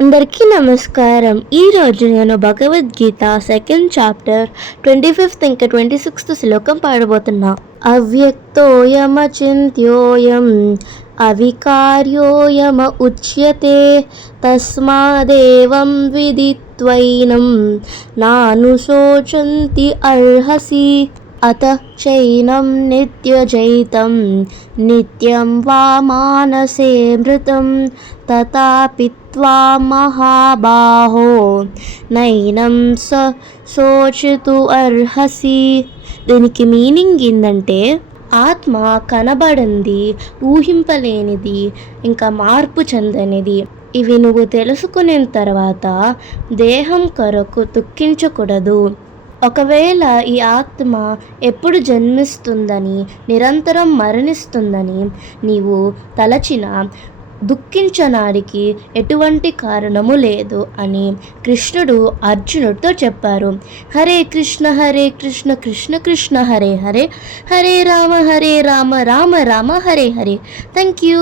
అందరికీ నమస్కారం. ఈరోజు నేను Bhagavadgita second chapter twenty fifth ఇంకా ట్వంటీ సిక్స్త్ శ్లోకం పాడబోతున్నా. అవ్యక్తోయమచింత్యోయం అవికార్యోయమ ఉచ్యతే తస్మాదేవం విదిత్వైనం నాను శోచంతి అర్హసి. అత చైనం నిత్యజైతం నిత్యం వా మానసే మృతం తథాపి మహాబాహో నైనం స శోచితు అర్హసి దీనికి మీనింగ్ ఏంటంటే ఆత్మ కనబడింది ఊహింపలేనిది ఇంకా మార్పు చెందనిది. ఇవి నువ్వు తెలుసుకున్న తర్వాత దేహం కొరకు దుఃఖించకూడదు. ఒకవేళ ఈ ఆత్మ ఎప్పుడు జన్మిస్తుందని నిరంతరం మరణిస్తుందని నీవు తలచిన దుఃఖించడానికి ఎటువంటి కారణము లేదు అని కృష్ణుడు అర్జునుడితో చెప్పారు. హరే కృష్ణ హరే కృష్ణ కృష్ణ కృష్ణ హరే హరే. హరే రామ హరే రామ రామ రామ హరే హరే. Thank you